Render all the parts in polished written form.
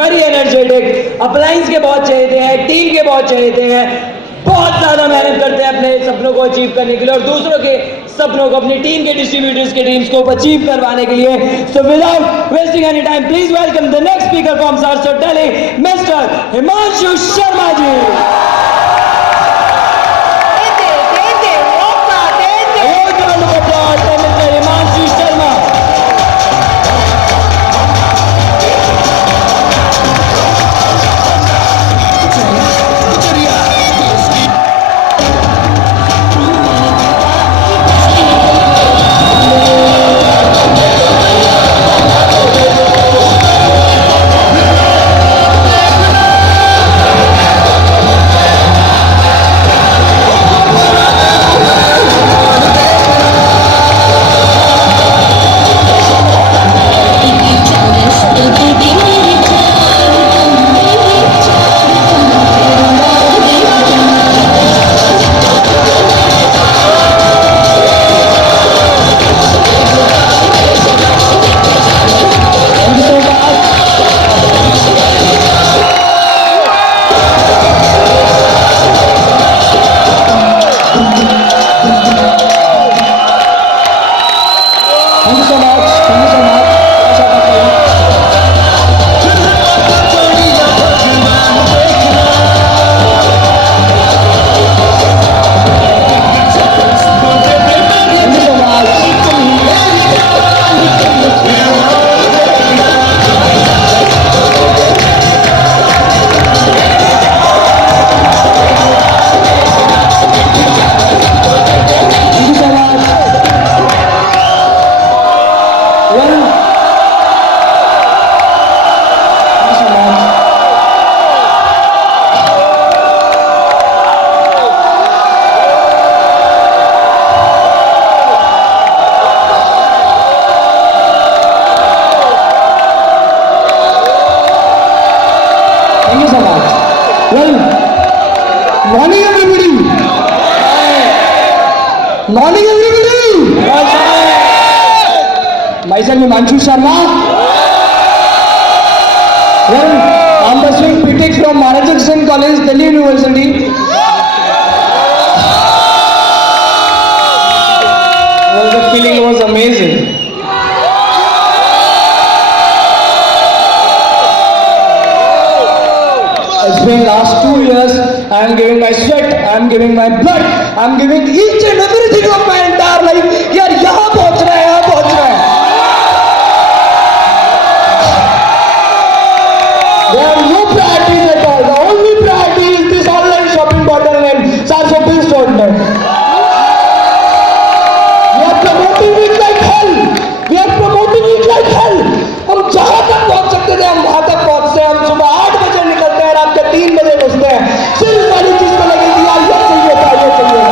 Very energetic, appliance के बहुत चहेते हैं, टीम के बहुत चहेते हैं, बहुत ज़्यादा मेहनत करते हैं अपने सपनों को अचीव करने के लिए और दूसरों के सपनों को, अपनी टीम के डिस्ट्रीब्यूटर्स के ड्रीम्स को अचीव करवाने के लिए. So without wasting any time, please welcome the next speaker from Saraswat Delhi, mister Himanshu Sharma ji. Morning everybody. Morning everybody. Myself Himanshu Sharma. Well, I'm pursuing BTech from Maharaja Krishan College, Delhi University. Well, the feeling was amazing. It's been last 2 years. I am giving my sweat, I am giving my blood, I am giving each and everything of my entire life. यार यहाँ पहुँच रहे हैं, यहाँ पहुँच रहे हैं. There are no priorities at all. The only priority is this online shopping portal named sarswatbills.net. We are promoting it like hell. We are promoting it like hell. हम जहाँ तक पहुँच सकते थे हम वहाँ तक पहुँचते हैं. हम सुबह 8 बजे निकलते हैं, रात के 3 बजे घुसते हैं. सिर्फ वाली चीज को लगेगी यार ये चाहिए था, ये चाहिए.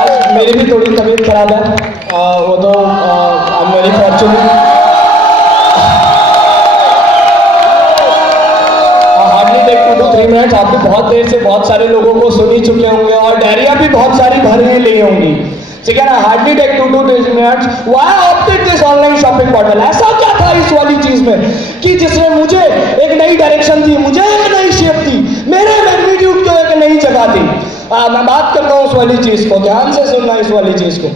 आज मेरी भी थोड़ी तबीयत खराब है. वो तो अब मेरी fortunate. Hardly take 2 to 3 minutes. आप भी बहुत देर से बहुत सारे लोगों को सुन ही चुके होंगे और डायरिया भी बहुत सारी भर ही ली होंगी. ठीक है ना. Hardly take 2 to 3 minutes. Why opted this online shopping portal? ऐसा क्या था इस वाली चीज में कि जिसने मुझे एक नई डायरेक्शन दी, मुझे एक नई शेप दी, मेरे मैग्नीट्यूड को एक नई जगह दी. मैं बात करता हूँ उस वाली चीज को. ध्यान से सुनना इस वाली चीज को.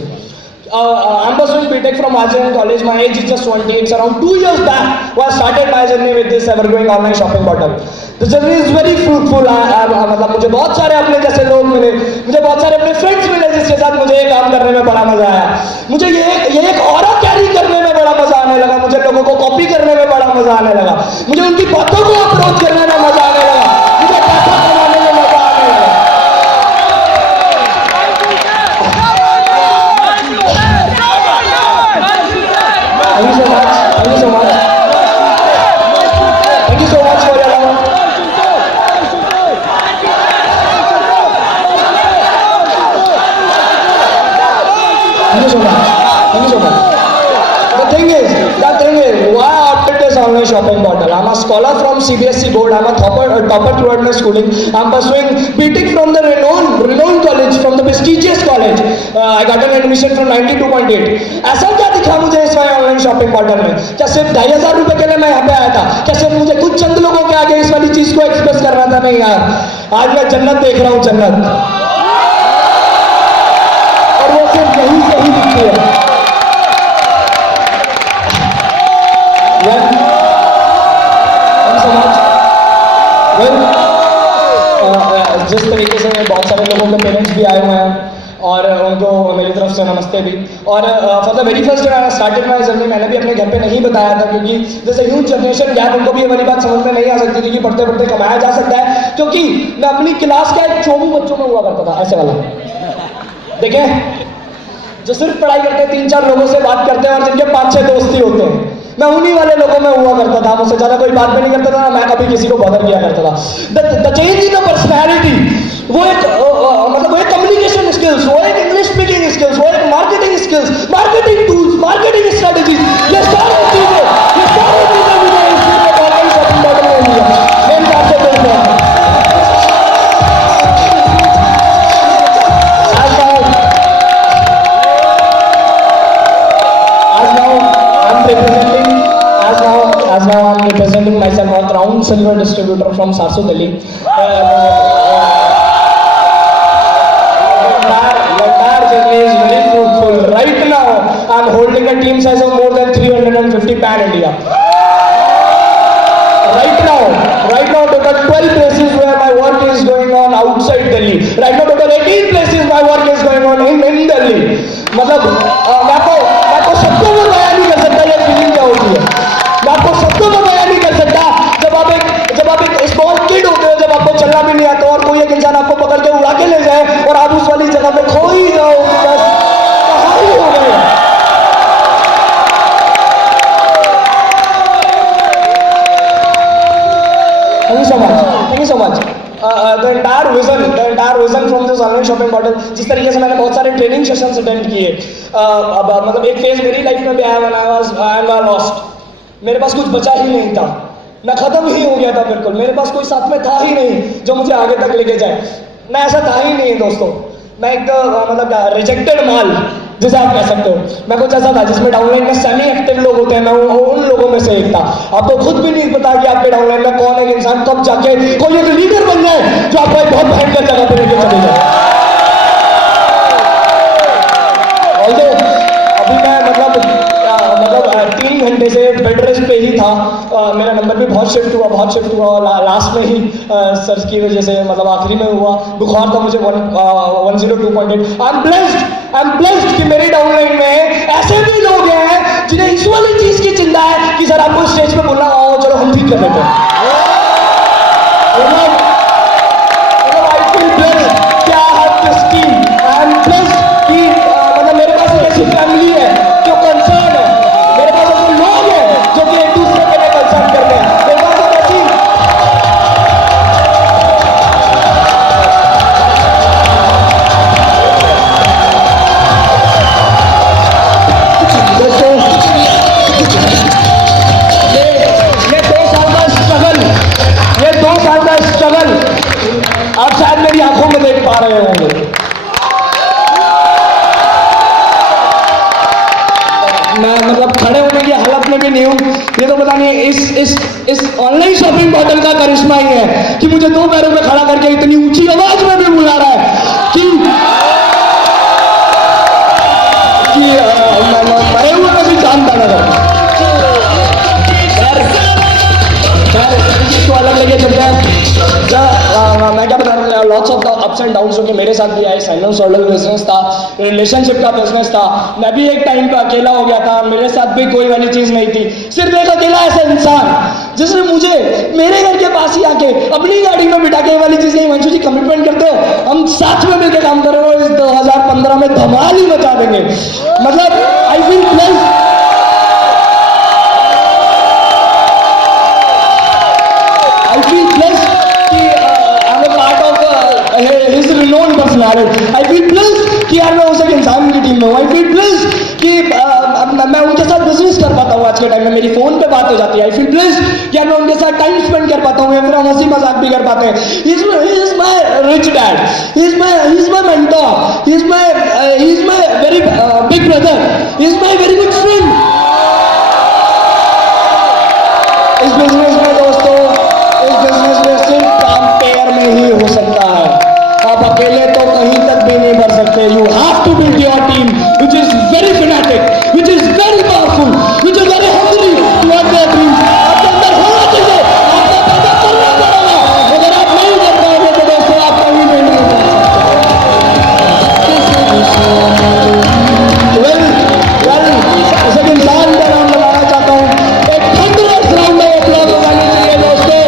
I'm pursuing BTech from Maharaja College. My age is just 20. It's around 2 years back when I started my journey with this ever-growing online shopping portal. The journey is very fruitful. मतलब मुझे बहुत सारे अपने जैसे लोग मिले, मुझे बहुत सारे अपने फ्रेंड्स मिले जिसके साथ मुझे ये काम करने में बड़ा मजा आया. मुझे ये एक ऑरा कैरी करने में बड़ा मजा आने लगा. मुझे लोगों को कॉपी करने में बड़ा मजा आने लगा. मुझे उनकी बातों को अप्रोच करने में मजा आने लगा. मुझे पैसा कमाने में मजा आने लगा. Thank you so much. Thank you so much. Thank you so much for your love. Thank you so much. Thank you so much. The thing is, why I opted this online shopping portal? I'm a scholar from CBSE board. I'm a topper throughout my schooling. I'm pursuing BTech from the renowned college, from the prestigious college, I got an admission from 92.8। ऐसा क्या दिखा मुझे इस वाले online shopping portal में? क्या सिर्फ 2,500 रुपए के लिए मैं यहाँ पे आया था? क्या सिर्फ मुझे कुछ चंद लोगों के आगे इस वाली चीज को एक्सप्रेस करना था? नहीं यार, आज मैं जन्नत देख रहा हूँ, जन्नत। और वो सिर्फ यही सही दिखती है। जिस तरीके से बहुत सारे लोगों के पेरेंट्स भी आए हुए हैं और उनको मेरी तरफ से नमस्ते भी। और for the very first time started my journey, मैंने भी अपने घर पे नहीं बताया था क्योंकि जैसे ह्यूज जनरेशन गैप, उनको भी ये वाली बात समझ में नहीं आ सकती थी कि पढ़ते पढ़ते कमाया जा सकता है। क्योंकि मैं अपनी क्लास का एक 24 बच्चों में हुआ करता था, ऐसे वाला, देखें, जो सिर्फ पढ़ाई करते हैं, 3-4 लोगों से बात करते हैं और जिनके 5-6 दोस्ती होते हैं। मैं उन्हीं वाले लोगों में हुआ करता था, मुझसे ज्यादा कोई बात भी नहीं करता था, मैं कभी किसी को बॉदर किया करता था। The change in the personality, वो एक मतलब वो एक कम्युनिकेशन स्किल्स, वो एक इंग्लिश स्पीकिंग स्किल्स, वो एक marketing skills, marketing tools, marketing strategies, ये सारी चीजें मुझे इस ऑनलाइन शॉपिंग मॉडल में मिली है। मेरे हिसाब से बोलते हैं representing myself a crown silver distributor from Sarsu, Delhi. The entire journey is very fruitful. Right now, I am holding a team size of more than 350 pan India. Right now, total 12 places where my work is going on outside Delhi. Right now, total 18 places my work is going on in Delhi. मतलब मैं आपको शब्दों में बयान नहीं कर सकता ये फीलिंग क्या होती है। मैं आपको शब्दों में बयान नहीं कर सकता जब आप एक स्मॉल किड होते हो, जब आपको चलना भी नहीं आता और कोई एक इंसान आपको पकड़ के उड़ा के ले जाए और आप उस वाली जगह पे खो ही जाओ, बस कहाँ ही हो गए। Thank you so much. The entire vision from this online shopping model, जिस तरीके से मैंने बहुत सारे ट्रेनिंग सेशंस अटेंड किए, अब मतलब एक फेज मेरी लाइफ में भी आया, I was lost. मेरे पास कुछ बचा ही नहीं था, मैं खत्म ही हो गया था बिल्कुल। मेरे पास कोई साथ में था ही नहीं जो मुझे आगे तक लेके जाए। मैं ऐसा था ही नहीं दोस्तों, मैं एक मतलब रिजेक्टेड माल जैसे आप कह सकते हो। मैं कुछ ऐसा था जिसमें डाउनलाइन में सेमी एक्टिव लोग होते हैं, मैं उन लोगों में से एक था। आपको खुद भी नहीं पता कि आपके डाउनलाइन में कौन एक इंसान कब जाके कोई एक लीडर बन जाए जो आपको एक बहुत भयंकर जगह पे लेके चले जाए। अभी मैं मतलब 3 घंटे से बेड रेस्ट पे ही था। मेरा नंबर भी बहुत शिफ्ट हुआ लास्ट में ही सर्च की वजह से, मतलब आखिरी में हुआ। बुखार था मुझे 102.8। आई एम ब्लेस्ड कि मेरी डाउनलाइन में ऐसे भी लोग हैं जिन्हें इस वाली चीज की चिंता है कि सर आपको स्टेज पे बोलना आओ, चलो हम ठीक कर लेते हैं। आई फील ब्लेस्ड कि I have this team. I am blessed कि मतलब मेरे पास एक ऐसी फैमिली है जो कंसर्न है, मेरे पास ऐसे लोग हैं जो कि एक दूसरे के लिए कंसर्न करते हैं। मेरे पास एक ऐसी ये 2 साल का स्ट्रगल आप शायद मेरी आंखों में देख पा रहे होंगे। मैं मतलब खड़े होने की हालत में भी नहीं हूँ। ये तो पता नहीं इस ऑनलाइन शॉपिंग पोर्टल का करिश्मा ही है कि मुझे 2 पैरों में खड़ा करके इतनी ऊंची आवाज में भी बुला रहा है कि मरे हुए में भी जानता नजर। इसको अलग लगे चलते हैं। मैं क्या बता रहा हूँ, lots of ups and downs होंगे मेरे साथ भी आए। साइलेंसर बिजनेस था, रिलेशनशिप का बिजनेस था। मैं भी एक टाइम पे अकेला हो गया था, मेरे साथ भी कोई वाली चीज नहीं थी। सिर्फ एक अकेला ऐसा इंसान जिसने मुझे मेरे घर के पास ही आके अपनी गाड़ी में बिठा के वाली चीज, वंशु जी कमिटमेंट करते हो, हम साथ में मिलकर काम कर रहे हो, इस 2015 में धमाल ही मचा देंगे। मतलब I feel blessed. His renowned personality. I feel blessed कि यार मैं उस एक इंसान की टीम में हूँ। I feel blessed कि मैं उनके साथ बिजनेस कर पाता हूँ। आज के टाइम में मेरी फोन पे बात हो जाती है। I feel blessed कि यार मैं उनके साथ टाइम स्पेंड कर पाता हूँ या फिर हम हंसी मजाक भी कर पाते हैं। He is my rich dad. He is my mentor. He is my सकते. You have to build your team, which is very fanatic, which is very powerful, which is very hungry towards their dreams. आपके अंदर होना चाहिए, आपको पैदा करना पड़ेगा. अगर आप नहीं कर पाओगे तो दोस्तों आप कहीं नहीं कर सकते. जैसे कि इंसान का नाम बताना चाहता हूँ, एक थंडरस राउंड ऑफ अप्लॉज होनी चाहिए दोस्तों.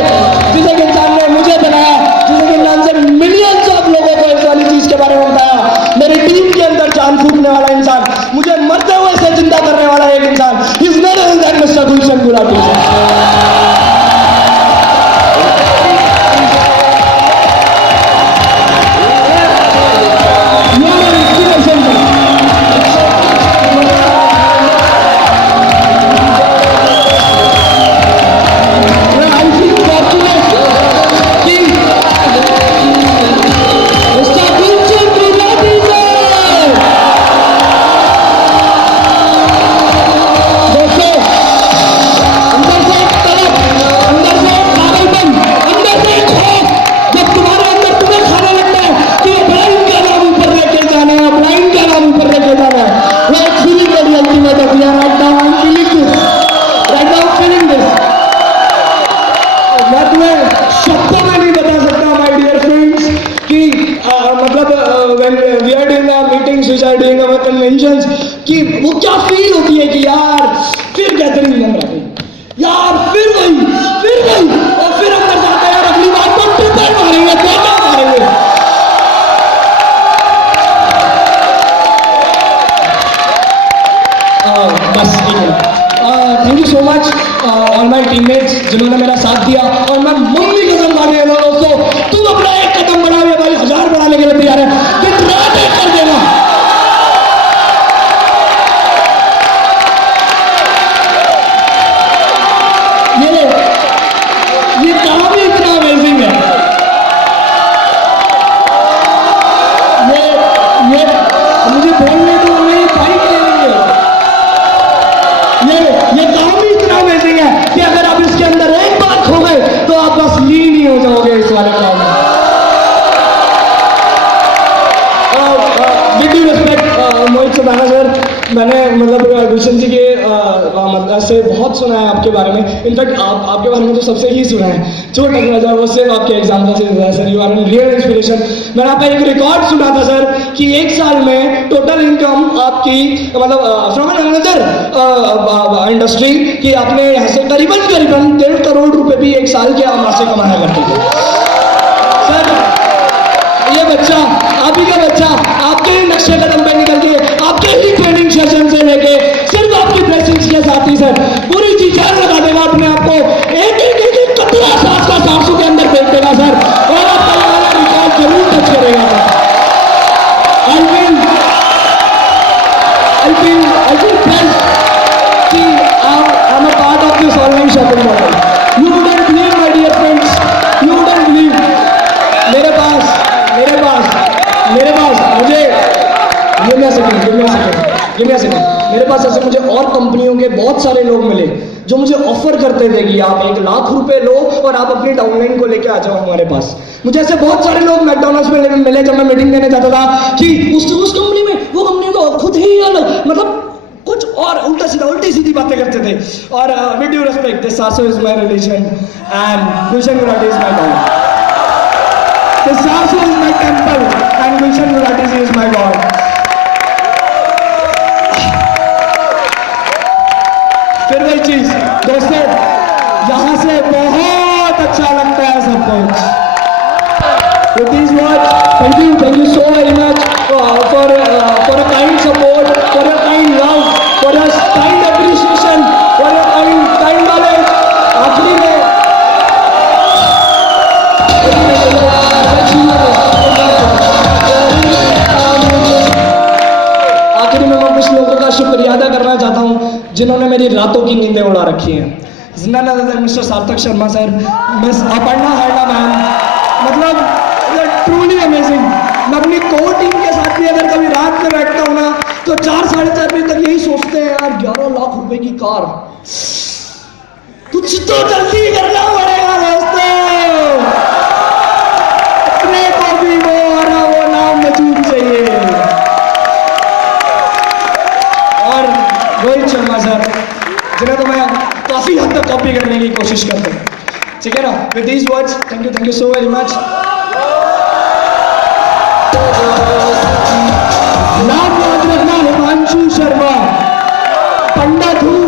जिसे कि इंसान ने मुझे बनाया, जिसे कि इंसान से मिलियंस ऑफ लोगों को इस वाली चीज के बारे में बताया. मेरी टीम के अंदर जान फूकने वाला इंसान, मुझे मरते हुए से जिंदा करने वाला एक इंसान, is not only that mister Gulshan Gulati. कि वो क्या फील होती है कि यार फिर गैदरिंग बन रही यार, फिर वही और फिर अंदर जाते हैं यार अगली बार तो ट्रिपल मारेंगे, क्या मारेंगे. बस ठीक है. Thank you so much all my teammates जिन्होंने मेरा साथ दिया. और मैं मम्मी कसम खा रही हूँ दोस्तों, तुम अपना एक कदम बढ़ाओ भाई 1000 बढ़ाने के लिए तैयार है. दिन रात एक कर देना. ये काम ही इतना अमेजिंग है. ये मुझे बोलने दो, मैं फाइट ले लेंगे. ये काम ही इतना अमेजिंग है कि अगर आप इसके अंदर एक बार खो गए तो आप बस लीन ही हो जाओगे इस वाले काम में. With due respect Mohit Sudana sir, मैंने मतलब गुलशन जी के मतलब से बहुत सुना है आपके बारे में. इनफैक्ट आपके बारे में तो सबसे ही सुना है. जो टकरा जाए वो सिर्फ आपके एग्जाम्पल से जुड़ा है sir. You are an real inspiration. मैंने आपका एक रिकॉर्ड सुना था सर कि एक साल में टोटल इनकम आपकी मतलब फ्रॉम एन अनदर इंडस्ट्री कि आपने यहाँ से करीबन 1.5 करोड़ रुपए भी एक साल के आप से कमाया करते थे. सर ये बच्चा, आप ही का बच्चा, आपके ही नक्शे कदम पे निकल के, आपके ही ट्रेनिंग सेशन से लेके सिर्फ आपकी ब्लेसिंग्स के साथ ही सर पूरी जी जान लगा देगा अपने आप को. एक कतरा सांस का सांसों के अंदर फेंक देगा सर, और आपका ये वाला रिकॉर्ड जरूर टच करेगा. I feel blessed कि I'm a part of this online shopping model. You wouldn't believe my dear friends, you wouldn't believe. मेरे पास मुझे मेरे पास ऐसे मुझे और कंपनियों के बहुत सारे लोग मिले जो मुझे ऑफर करते थे कि आप 1 लाख रुपए लो और आप अपनी डाउनलाइन को लेके आ जाओ हमारे पास. मुझे ऐसे बहुत सारे लोग मैकडॉनल्ड्स में मिले जब मैं मीटिंग देने जाता था कि उस कंपनी में वो कंपनी को खुद ही अलग मतलब कुछ और उल्टी सीधी बातें करते थे. और with due respect, this also is my religion and Gulshan Gulati is my God. This also is my temple and Gulshan Gulati is my God. फिर वही चीज दोस्तों, यहाँ से बहुत अच्छा लगता है सब कुछ. With these words, thank you so very much for a kind support, for your kind love, for your kind appreciation, for your kind knowledge. आखिरी में मैं कुछ लोगों का शुक्रिया अदा करना चाहता हूँ जिन्होंने मेरी रातों की नींदें उड़ा रखी हैं. मिस्टर सार्थक शर्मा सर, मिस अपर्णा हरना मैम, मतलब ट्रूली अमेजिंग. मैं अपनी कोर टीम के साथ भी अगर कभी रात में बैठता हूँ ना तो 4-4:30 बजे तक यही सोचते हैं यार 11 लाख रुपए की कार, कुछ तो जल्दी करना पड़ेगा दोस्तों. अपने को भी वो नाम मौजूद चाहिए. कॉपी करने की कोशिश करते हैं, ठीक है ना। With these words thank you so very much. नाम याद रखना, हिमांशु शर्मा, पंडित हूँ,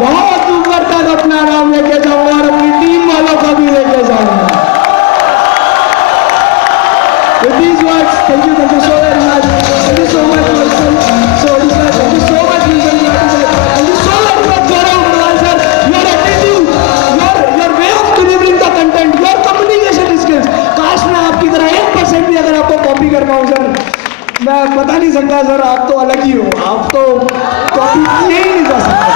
बहुत ऊपर तक अपना नाम लेके जाऊंगा और अपनी टीम वालों का भी लेके जाऊंगा। With these words, thank you so very much. Thank you so much, Wilson. Thank you so much, Wilson. Thank you so very much, Gaurav Malal sir. Your attitude, your way of delivering the content, your communication skills. काश मैं आपकी तरह 1% भी अगर आपको copy कर पाऊँ sir, मैं बता नहीं सकता सर, आप तो अलग ही हो, आप तो कॉपी किए ही नहीं जा सकते।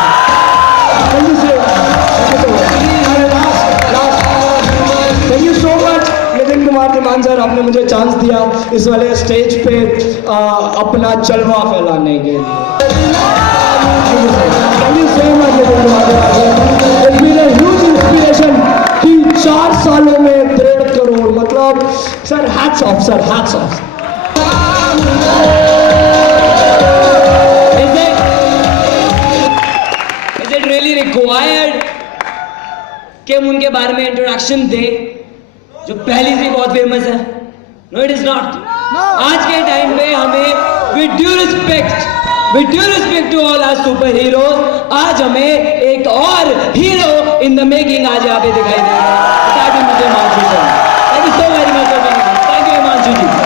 Thank you so much. Thank you so much. Nitin Kumar Dhiman sir, आपने मुझे चांस दिया इस वाले स्टेज पे अपना जलवा फैलाने के लिए। Thank you so much Nitin Kumar Dhiman sir. It's been a huge inspiration कि 4 सालों में 1.5 करोड़, मतलब sir hats off sir, hats off. Is it really required कि हम उनके बारे में इंट्रोडक्शन दें जो पहले से बहुत फेमस है? No it is not. आज के टाइम पे हमें with due respect to all our super heroes, आज हमें एक और हीरो इन द मेकिंग आज यहाँ पे दिखाई दे रहा है। Thank you so very much, thank you Himanshu ji.